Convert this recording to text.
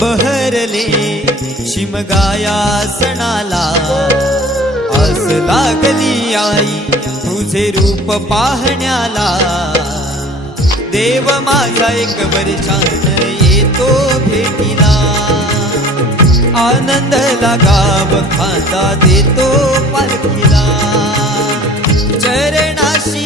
बहरले शिमगाया सणाला, आस लागली आई तुझे रूप पाहण्याला। देव माझा एक वर्षान येतो भेटीला, आनंद लागाव खांदा देतो पालखीला। चरणाशी